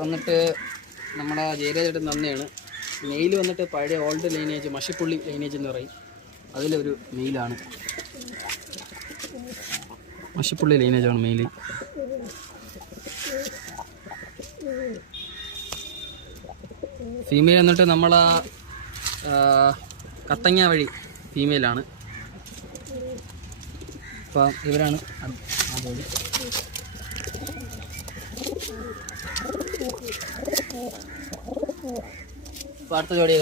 വന്നിട്ട് നമ്മുടെ ജയരാജേട്ടൻ തന്നെയാണ്. മെയിൽ വന്നിട്ട് പഴയ ഓൾഡ് ലൈനേജ്, മഷിപ്പുള്ളി ലൈനേജ് എന്ന് പറയും, അതിലൊരു മെയിലാണ്. മഷിപ്പുള്ളി ലൈനേജാണ് മെയിൽ. ഫീമെയിൽ വന്നിട്ട് നമ്മളാ കത്തങ്ങ വഴി ഫീമെയിലാണ്. അപ്പം ഇവരാണ് ആ ജോഡി. അപ്പോൾ അടുത്ത ജോഡി